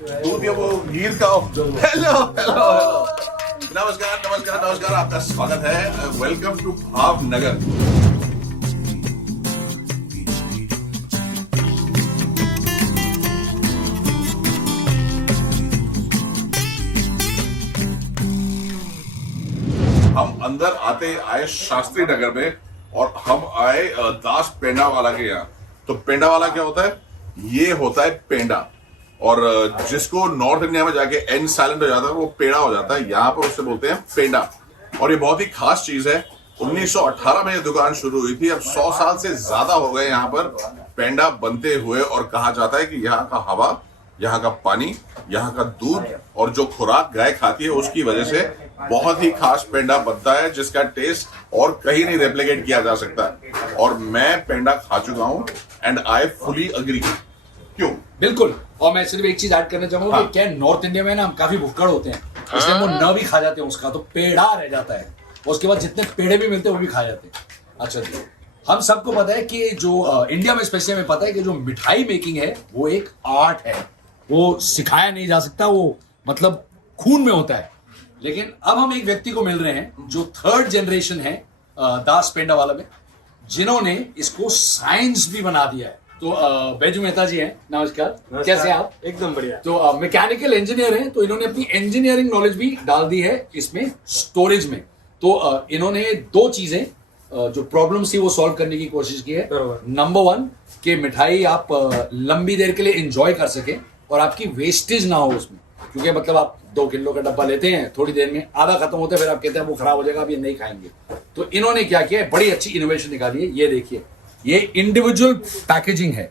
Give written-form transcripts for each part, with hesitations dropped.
दूध या वो गिर का। हेलो हेलो हेलो, नमस्कार नमस्कार नमस्कार, आपका स्वागत है। Welcome to Bhavnagar. हम अंदर आए शास्त्री नगर में और हम आए दास पेंडा वाला के यहाँ। तो पेंडा वाला क्या होता है? ये होता है पेंडा, और जिसको नॉर्थ इंडिया में जाके एन साइलेंट हो जाता है वो पेड़ा हो जाता है। यहाँ पर उससे बोलते हैं पेंडा, और ये बहुत ही खास चीज है। 1918 में ये दुकान शुरू हुई थी। अब 100 साल से ज्यादा हो गए यहाँ पर पेंडा बनते हुए, और कहा जाता है कि यहाँ का हवा, यहाँ का पानी, यहाँ का दूध और जो खुराक गाय खाती है उसकी वजह से बहुत ही खास पेंडा बनता है, जिसका टेस्ट और कहीं नहीं रेप्लिकेट किया जा सकता। और मैं पेंडा खा चुका हूँ एंड आई फुली अग्री। क्यों? बिल्कुल। और मैं सिर्फ एक चीज ऐड करना चाहूंगा कि क्या नॉर्थ इंडिया में ना हम काफी भुक्कड़ होते हैं, इसलिए वो न भी खा जाते हैं उसका, तो पेड़ा रह जाता है। उसके बाद जितने पेड़े भी मिलते हैं वो भी खा जाते हैं। अच्छा जी, हम सबको पता है कि जो इंडिया में स्पेशली हमें पता है कि जो मिठाई मेकिंग है वो एक आर्ट है, वो सिखाया नहीं जा सकता, वो मतलब खून में होता है। लेकिन अब हम एक व्यक्ति को मिल रहे हैं जो थर्ड जनरेशन है दास पेंडा वाला में, जिन्होंने इसको साइंस भी बना दिया है। तो बैजू मेहता जी हैं, नमस्कार। कैसे आप? एकदम बढ़िया। तो मैकेनिकल इंजीनियर हैं, तो इन्होंने अपनी इंजीनियरिंग नॉलेज भी डाल दी है इसमें स्टोरेज में। तो इन्होंने दो चीजें जो प्रॉब्लम्स थी वो सॉल्व करने की कोशिश की है। नंबर 1 कि मिठाई आप लंबी देर के लिए एंजॉय कर सके और आपकी वेस्टेज ना हो उसमें, क्योंकि मतलब आप 2 किलो का डब्बा लेते हैं, थोड़ी देर में आधा खत्म होता है, फिर आप कहते हैं वो खराब हो जाएगा, अब ये नहीं खाएंगे। तो इन्होंने क्या किया है, बड़ी अच्छी इनोवेशन निकाली है। ये देखिए, ये इंडिविजुअल पैकेजिंग है।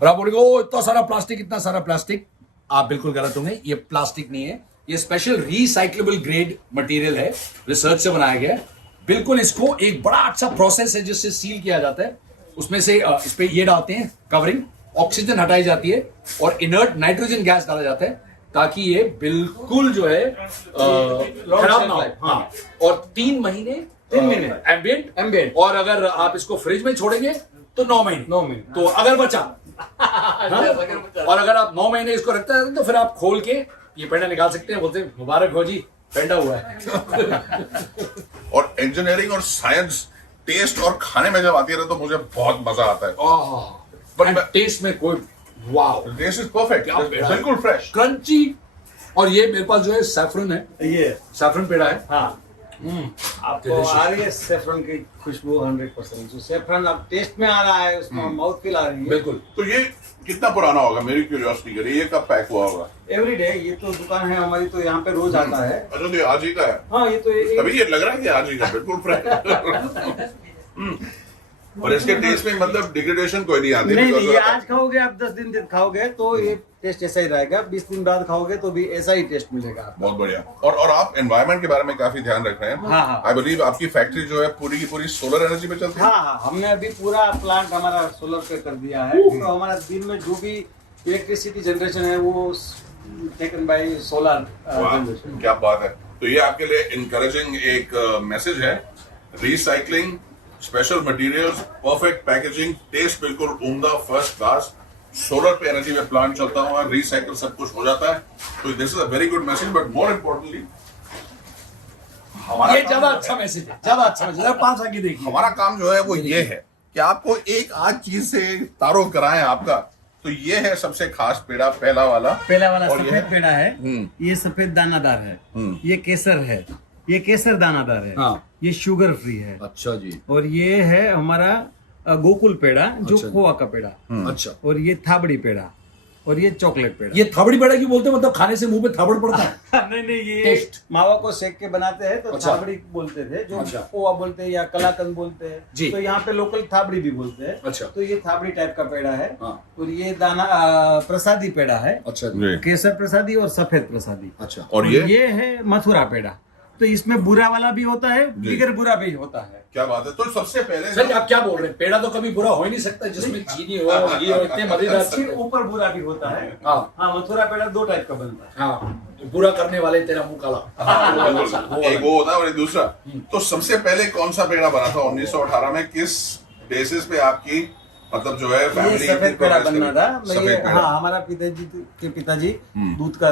और आप बोलेंगे ओ इतना सारा प्लास्टिक, इतना सारा प्लास्टिक। आप बिल्कुल गलत होंगे, ये प्लास्टिक नहीं है, ये स्पेशल रिसाइक्लेबल ग्रेड मटेरियल है, रिसर्च से बनाया गया है। बिल्कुल इसको एक बड़ा अच्छा प्रोसेस है जिससे सील किया जाता है। उसमें से इस पे ये डालते हैं कवरिंग, ऑक्सीजन हटाई जाती है और इनर्ट नाइट्रोजन गैस डाला जाता है, ताकि ये बिल्कुल जो है खराब ना हो। हाँ, और 3 महीने एम्बिएंट, और अगर आप इसको फ्रिज में छोड़ेंगे तो 9 महीने। तो अगर बचा और अगर आप 9 महीने इसको रखते हैं तो फिर आप खोल के ये पेंडा निकाल सकते हैं, बोलते हैं मुबारक हो जी, पेंडा हुआ है। और इंजीनियरिंग और साइंस टेस्ट और खाने में जब आती है ना तो मुझे बहुत मजा आता है। बट टेस्ट में कोई वाओ, टेस्ट इज परफेक्ट, बिल्कुल फ्रेश, क्रंची। और ये मेरे पास जो है सैफरन है, ये सैफरन पेड़ा है। हाँ, आपको आ रही है सेफ्रन की खुशबू 100%। जो सेफ्रन अब टेस्ट में आ रहा है, उसमें माउथ फील आ रही है। बिल्कुल। तो ये कितना पुराना होगा? मेरी क्यूरियोसिटी के लिए, ये कब पैक हुआ होगा? एवरीडे ये तो दुकान है हमारी, तो यहाँ पे रोज आता है। अच्छा, तो ये आज ही का है? हाँ, ये तो तभी ये लग रहा है कि आज ही का, बिल्कुल फ्रेश। और इसके टेस्ट में मतलब डिग्रेडेशन कोई नहीं आती? नहीं, ये आज खाओगे आप, 10 दिन खाओगे तो ये टेस्ट ऐसा ही रहेगा। 20 दिन बाद खाओगे तो भी ऐसा ही टेस्ट मिलेगा आपको। बहुत बढ़िया। और आप एनवायरनमेंट के बारे में काफी ध्यान रख रहे हैं। हाँ। आई बिलीव आपकी फैक्ट्री जो है पूरी की पूरी सोलर एनर्जी पे चलती है? हाँ, हमने अभी पूरा प्लांट हमारा सोलर पे कर दिया है। तो हमारा दिन में जो भी इलेक्ट्रिसिटी जनरेशन है वो टेकन बाय सोलर जनरेशन। क्या बात है। तो ये आपके लिए इनकरेजिंग एक मैसेज है। Recycling, special materials, perfect packaging, taste बिल्कुल उम्दा, फर्स्ट क्लास, सोलर पे एनर्जी में प्लांट चलता हुआ, रिसाइकल सब कुछ हो जाता है। तो this is a very good message. But more importantly ये ज्यादा अच्छा मैसेज है, ज्यादा अच्छा मैसेज है। 5 आगे देखिए, हमारा काम जो है वो ये है कि आपको एक आध चीज से तारुफ कराएं आपका। तो ये है सबसे खास पेड़ा, पहला वाला और सफेद पेड़ा है। ये सफेद दानादार है। ये केसर है, ये केसर दानादार है। हाँ। ये शुगर फ्री है। अच्छा जी। और ये है हमारा गोकुल पेड़ा, जो अच्छा। खोआ का पेड़ा। अच्छा। और ये थाबड़ी पेड़ा, और ये चॉकलेट पेड़ा। ये थाबड़ी पेड़ा क्यों बोलते हैं? मतलब खाने से मुंह पे थाबड़ पड़ता है? नहीं, ये टेस्ट। मावा को सेक के बनाते हैं तो अच्छा। थाबड़ी बोलते थे, जो अच्छा। खोआ बोलते हैं या कलाकंद बोलते जी। हैं। तो यहाँ पे लोकल थाबड़ी भी बोलते हैं। अच्छा। तो ये थाबड़ी टाइप का पेड़ा है। हाँ। और ये दाना प्रसादी पेड़ा है। अच्छा जी। केसर प्रसादी और सफेद प्रसादी। अच्छा। और ये है मथुरा पेड़ा। तो इसमें बुरा वाला भी होता है, बिगर बुरा भी होता है। क्या बात है। तो सबसे पहले सर आप क्या बोल रहे हैं? पेड़ा तो कभी बुरा हो ही नहीं सकता, जिसमें चीनी हो, ये हो, इतने मजेदार। फिर ऊपर बुरा भी होता है। हाँ, मथुरा पेड़ा 2 टाइप का बनता है। हाँ, तो बुरा करने वाले तेरा मुंह काला। एक वो होता है और एक दूसरा। तो सबसे पहले कौन सा पेड़ा बना था 1918 में? किस बेसिस पे आपकी मतलब जो है ये फैमिली सफेद पेड़ा बनना था। मैं ये सफेद पेड़ा। हाँ, हमारा पिताजी दूध का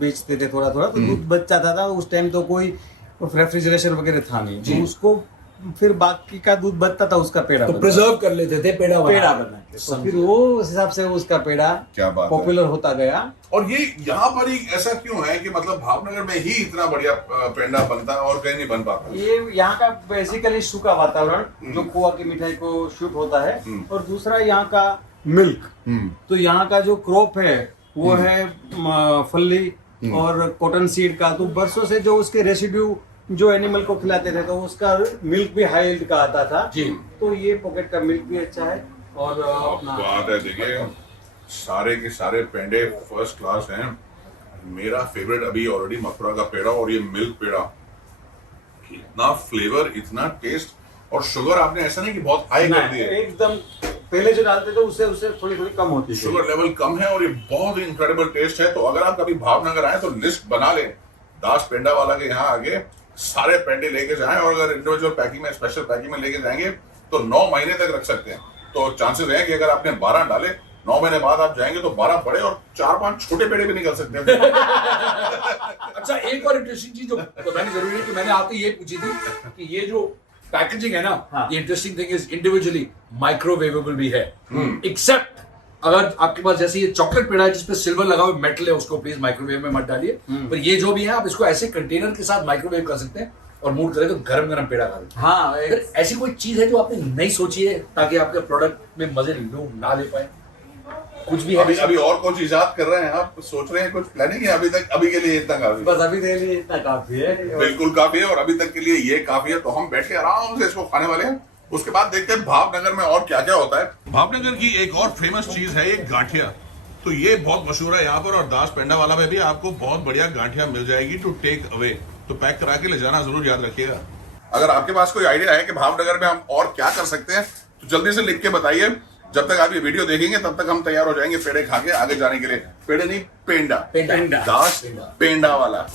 बेचते थे थोड़ा थोड़ा, तो दूध बच जाता था उस टाइम, तो कोई रेफ्रिजरेशन वगैरह था नहीं, तो उसको फिर बाकी का दूध बचता था, उसका पेड़ा तो बनता प्रिजर्व कर लेते थे पेड़ा पेड़ा बना के, तो फिर वो उस हिसाब से उसका पेड़ा क्या बात है। पॉपुलर होता गया। और ये यहाँ पर ही ऐसा क्यों है कि मतलब भावनगर में ही इतना बढ़िया पेंडा बनता है और कहीं नहीं बन पाता? ये यहाँ का बेसिकली सूखा वातावरण जो खोआ की मिठाई को शूट होता है, और दूसरा यहाँ का मिल्क। तो यहाँ का जो क्रॉप है वो है फल्ली और कॉटन सीड का, तो बरसों से जो उसके रेसिड्यू जो एनिमल को खिलाते थे, तो उसका मिल्क भी हाई यील्ड का आता था जी। तो ये पॉकेट का मिल्क भी अच्छा है। और अपना बात है, देखिए सारे के सारे पेंडे फर्स्ट क्लास हैं। मेरा फेवरेट अभी ऑलरेडी मथुरा का पेड़ा और ये मिल्क पेड़ा, इतना फ्लेवर, इतना टेस्ट, और शुगर आपने ऐसा नहीं कि बहुत हाई कर दी है, एकदम पहले जो डालते थे उससे उससे थोड़ी थोड़ी कम होती थी। शुगर लेवल कम है और ये बहुत ही इनक्रेडिबल टेस्ट है। तो अगर आप कभी भावनगर आए तो लिस्ट बना लें, दास पेंडा वाला के यहाँ आगे सारे पेंडे लेके जाएं, और अगर इंडिविजुअल पैकिंग में, स्पेशल पैकिंग में लेके जाएंगे तो 9 महीने तक रख सकते हैं। तो चांसेस है कि अगर आपने 12 डाले, 9 महीने बाद आप जाएंगे तो 12 बड़े और 4-5 छोटे पेड़े भी निकल सकते हैं। अच्छा, एक और इंटरेस्टिंग चीज जो बतानी जरूरी है कि मैंने आपसे ये पूछी थी कि ये जो पैकेजिंग है ना, हाँ। ये इंटरेस्टिंग थिंग इज इंडिविजुअली माइक्रोवेवेबल भी है, एक्सेप्ट अगर आपके पास जैसे ये चॉकलेट पेड़ा है जिसपे सिल्वर लगा हुआ मेटल है, उसको प्लीज माइक्रोवेव में मत डालिए। पर ये जो भी है आप इसको ऐसे कंटेनर के साथ माइक्रोवेव कर सकते हैं और मूड करें तो गरम गरम पेड़ा खा सकते हैं। हाँ, फिर ऐसी कोई चीज है जो आपने नहीं सोची है ताकि आपके प्रोडक्ट में मजे लोग ना ले पाए? कुछ भी है? अभी और कुछ इजाद कर रहे हैं आप, सोच रहे हैं कुछ प्लानिंग है? अभी के लिए इतना काफी, बस अभी के लिए इतना काफी है। बिल्कुल काफी है, और अभी तक के लिए ये काफी है। तो हम बैठ के आराम से इसको खाने वाले हैं। उसके बाद देखते हैं भावनगर में और क्या क्या होता है। भावनगर की एक और फेमस चीज है ये गांठिया। तो ये बहुत मशहूर है यहाँ पर, और दास पेंडा वाला में भी आपको बहुत बढ़िया गांठिया मिल जाएगी टू टेक अवे। तो पैक करा के ले जाना जरूर याद रखिएगा। अगर आपके पास कोई आइडिया है कि भावनगर में हम और क्या कर सकते हैं तो जल्दी से लिख के बताइए। जब तक आप ये वीडियो देखेंगे तब तक हम तैयार हो जाएंगे पेड़े खा के आगे जाने के लिए। पेड़े नहीं, पेंडा, पेंडा। दास पेंडा वाला।